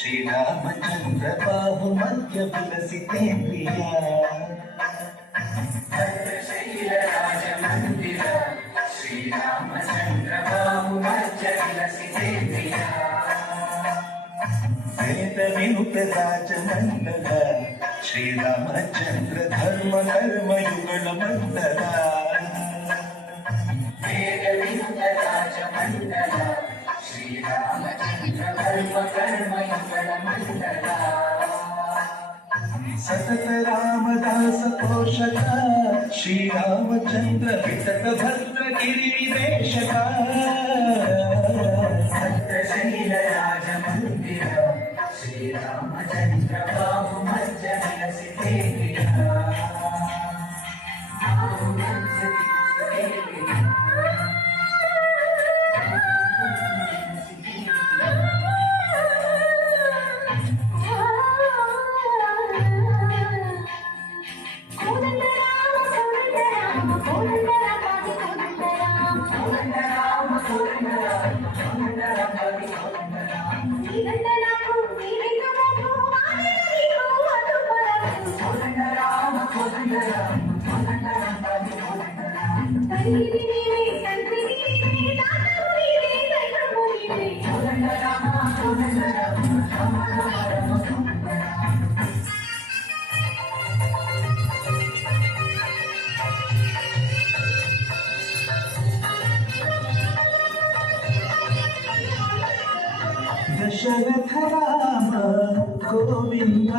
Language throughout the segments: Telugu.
శ్రీరామచంద్ర బాహుమధ్య విలసితే ప్రియా రాజమందిర శ్రీరామచంద్ర బాహుమధ్య విలసితే ప్రియా వేద వినుత రాజమండల శ్రీరామచంద్ర ధర్మ కర్మయుగల మండల వేద వినుత రాజమండల శ్రీరామచంద్ర ధర్మ కర్మయుగల మండల సతత రామదాస పోషక శ్రీరామచంద్ర వితత భద్ర గిరి విదేశక సత్యశైల రాజమందిర శ్రీరామచంద్ర బాహుమధ్య విలసితే దశరథ రామ గోవింద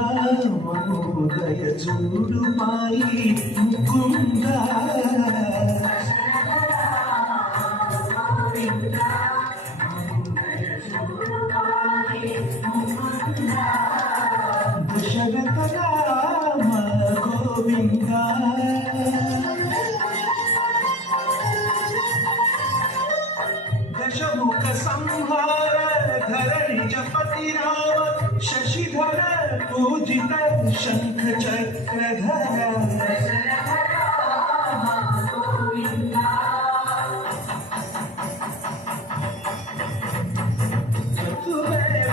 మహోదయ చూడు మాయి ముకుంద దశరథ రామ గోవింద దశముఖ సంహార धरणि जपति राम शशिधर पूजित शंख चक्रधर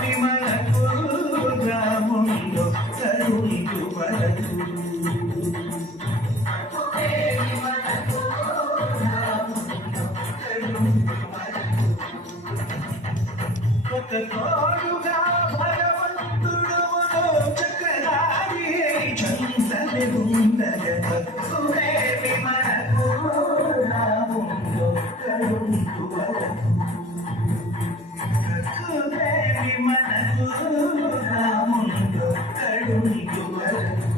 विमल रामुंडो तरुणितु वरतु తోడుగా భగవంతుడు చక్రధారి చంద్రుందగేవి మనకు రాముండు కరుణితు వరకుదేవి మనకు రాముండు కరుణితు వరకు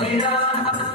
Hare Rama